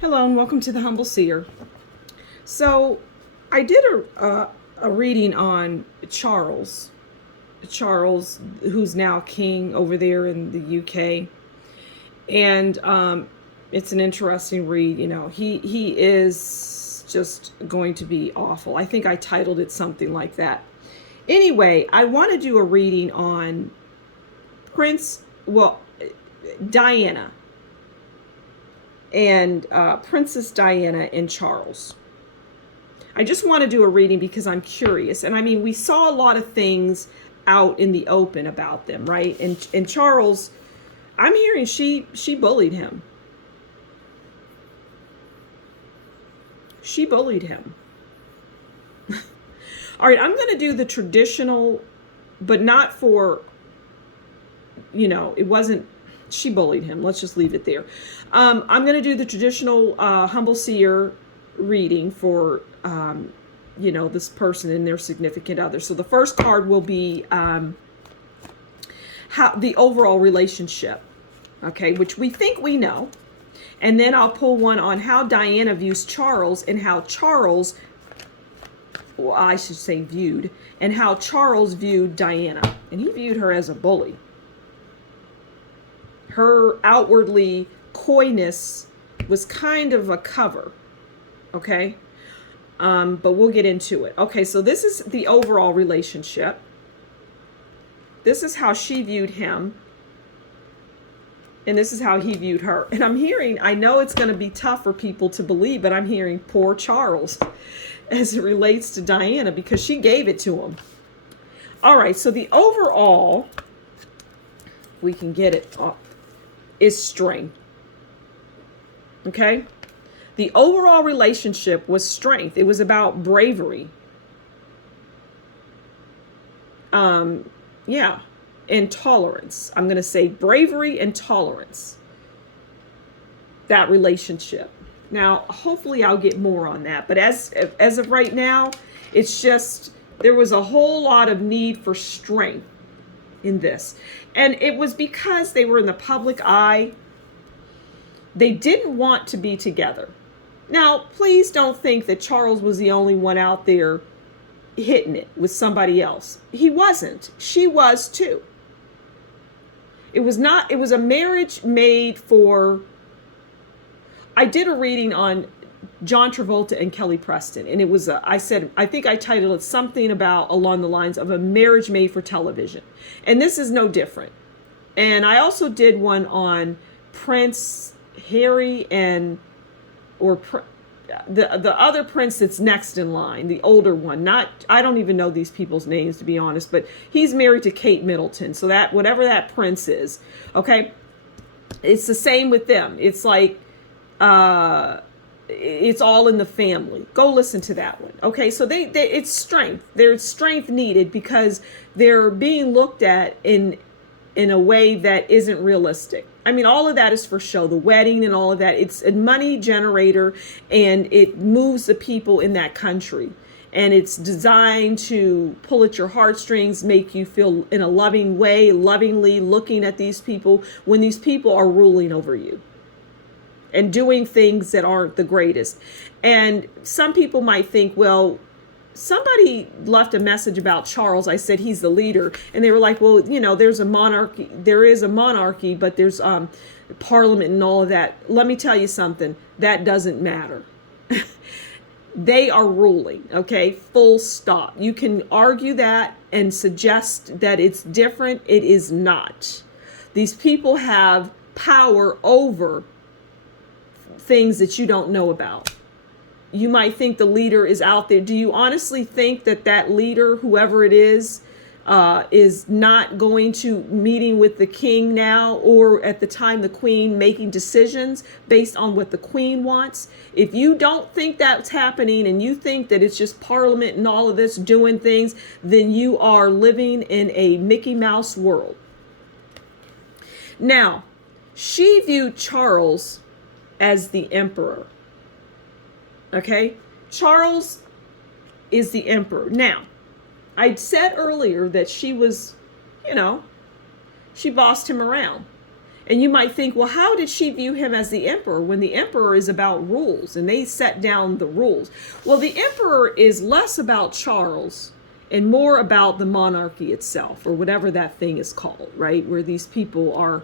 Hello and welcome to the Humble Seer. So, I did a reading on Charles, who's now king over there in the UK, and it's an interesting read. You know, he is just going to be awful. I think I titled it something like that. Anyway, I want to do a reading on Prince, well, Diana and Princess Diana and Charles. I just want to do a reading because I'm curious. And I mean, we saw a lot of things out in the open about them, right? And Charles, I'm hearing she bullied him. She bullied him. All right, I'm going to do the traditional, but not for, it wasn't, she bullied him. Let's just leave it there. I'm going to do the traditional Humble Seer reading for, this person and their significant other. So the first card will be how the overall relationship, okay, which we think we know. And then I'll pull one on how Diana views Charles and how Charles, well, I should say viewed, and how Charles viewed Diana. And he viewed her as a bully. Her outwardly coyness was kind of a cover, okay? But we'll get into it. Okay, so this is the overall relationship. This is how she viewed him. And this is how he viewed her. And I'm hearing, I know it's going to be tough for people to believe, but I'm hearing poor Charles as it relates to Diana because she gave it to him. All right, so the overall, if we can get it up, is strength. Okay? The overall relationship was strength. It was about bravery. And tolerance. I'm going to say bravery and tolerance. That relationship. Now, hopefully I'll get more on that. But as of right now, it's just there was a whole lot of need for strength in this. And it was because they were in the public eye. They didn't want to be together. Now, please don't think that Charles was the only one out there hitting it with somebody else. He wasn't. She was too. It was a marriage made for, I did a reading on John Travolta and Kelly Preston, and it was, I think I titled it something about along the lines of a marriage made for television. And this is no different. And I also did one on Prince Harry and, the other prince that's next in line, the older one. I don't even know these people's names, to be honest, but he's married to Kate Middleton. So that, whatever that prince is, okay, it's the same with them. It's like, it's all in the family. Go listen to that one. Okay, so it's strength. There's strength needed because they're being looked at in a way that isn't realistic. I mean, all of that is for show, the wedding and all of that. It's a money generator and it moves the people in that country. And it's designed to pull at your heartstrings, make you feel in a loving way, lovingly looking at these people when these people are ruling over you and doing things that aren't the greatest. And some people might think, well, somebody left a message about Charles. I said he's the leader, and they were like, well, there's a monarchy. There is a monarchy, but there's parliament and all of that. Let me tell you something. That doesn't matter. They are ruling, okay? Full stop. You can argue that and suggest that it's different. It is not. These people have power over things that you don't know about. You might think the leader is out there. Do you honestly think that leader, whoever it is not going to meeting with the king now, or at the time the queen, making decisions based on what the queen wants? If you don't think that's happening and you think that it's just parliament and all of this doing things, then you are living in a Mickey Mouse world. Now, she viewed Charles as the emperor. Okay, Charles is the emperor. Now, I said earlier that she was, she bossed him around. And you might think, well, how did she view him as the emperor when the emperor is about rules and they set down the rules? Well, the emperor is less about Charles and more about the monarchy itself, or whatever that thing is called, right? Where these people are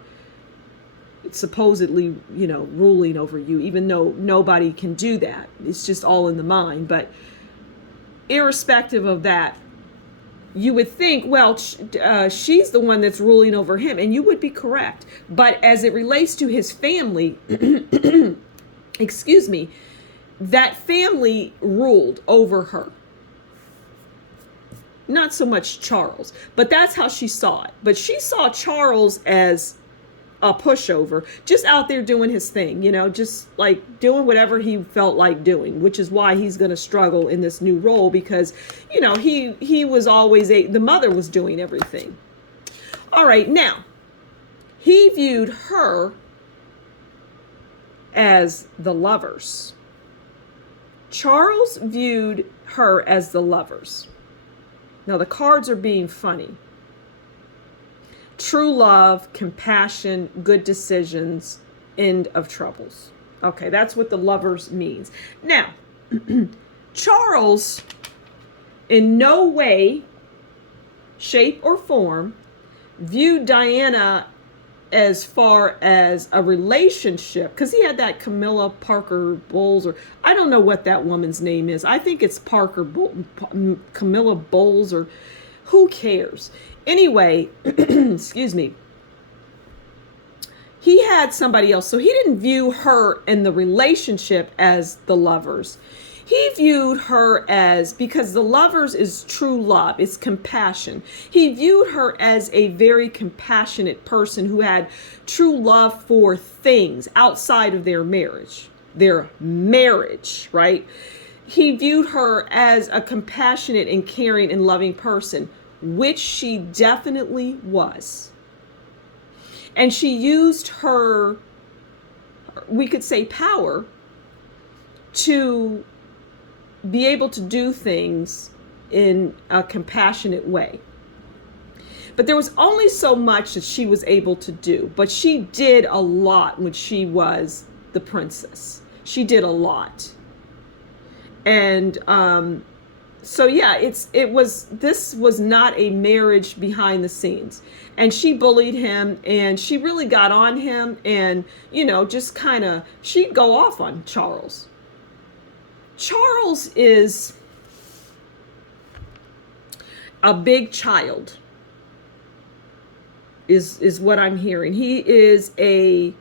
supposedly, ruling over you, even though nobody can do that. It's just all in the mind. But irrespective of that, you would think, well, she's the one that's ruling over him, and you would be correct. But as it relates to his family, excuse me, that family ruled over her. Not so much Charles, but that's how she saw it. But she saw Charles as a pushover, just out there doing his thing, just like doing whatever he felt like doing, which is why he's going to struggle in this new role, because, he was always the mother was doing everything. All right. Now, he viewed her as the lovers. Charles viewed her as the lovers. Now, the cards are being funny. True love, compassion, good decisions, end of troubles. Okay, that's what the lovers means. Now, Charles, in no way, shape, or form, viewed Diana as far as a relationship, because he had that Camilla Parker Bowles, or I don't know what that woman's name is. I think it's Camilla Bowles, or who cares? Anyway, excuse me. He had somebody else, so he didn't view her in the relationship as the lovers. He viewed her as, because the lovers is true love, it's compassion. He viewed her as a very compassionate person who had true love for things outside of their marriage, right? He viewed her as a compassionate and caring and loving person, which she definitely was. And she used her, we could say, power to be able to do things in a compassionate way. But there was only so much that she was able to do. But she did a lot when she was the princess. She did a lot. And so yeah, this was not a marriage behind the scenes. And she bullied him, and she really got on him, and just kind of, she'd go off on Charles. Charles is a big child, is what I'm hearing. He is a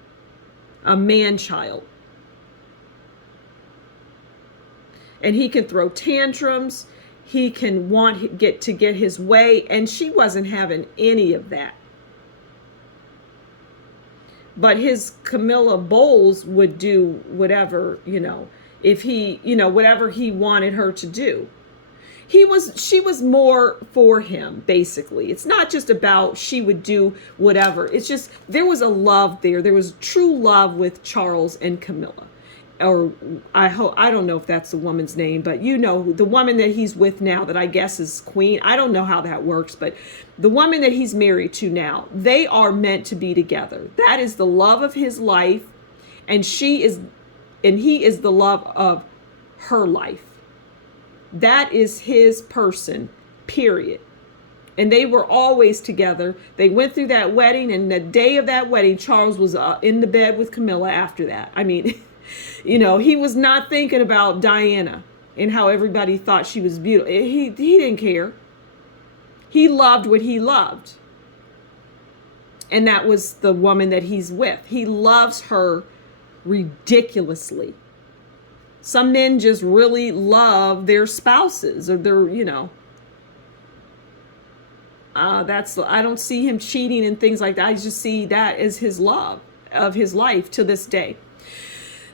man-child. And he can throw tantrums. He can get his way, and she wasn't having any of that. But his Camilla Bowles would do whatever, if he, whatever he wanted her to do. She was more for him, basically. It's not just about she would do whatever. It's just, there was a love there. There was true love with Charles and Camilla. Or I don't know if that's the woman's name, but the woman that he's with now, that I guess is Queen. I don't know how that works, but the woman that he's married to now, they are meant to be together. That is the love of his life, and he is the love of her life. That is his person, period. And they were always together. They went through that wedding, and the day of that wedding, Charles was in the bed with Camilla after that. I mean, he was not thinking about Diana and how everybody thought she was beautiful. He didn't care. He loved what he loved. And that was the woman that he's with. He loves her ridiculously. Some men just really love their spouses, or their, I don't see him cheating and things like that. I just see that as his love of his life to this day.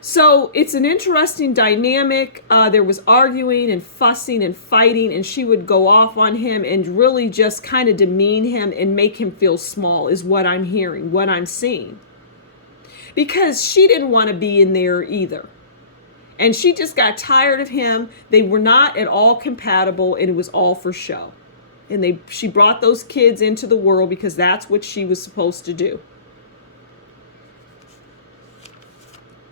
So it's an interesting dynamic. There was arguing and fussing and fighting, and she would go off on him and really just kind of demean him and make him feel small, is what I'm hearing, what I'm seeing. Because she didn't want to be in there either. And she just got tired of him. They were not at all compatible, and it was all for show. And she brought those kids into the world because that's what she was supposed to do.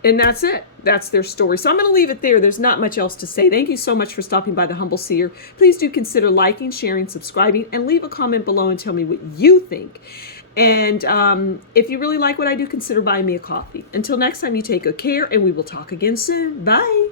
And that's it. That's their story. So I'm going to leave it there. There's not much else to say. Thank you so much for stopping by the Humble Seer. Please do consider liking, sharing, subscribing, and leave a comment below and tell me what you think. And if you really like what I do, consider buying me a coffee. Until next time, you take good care, and we will talk again soon. Bye.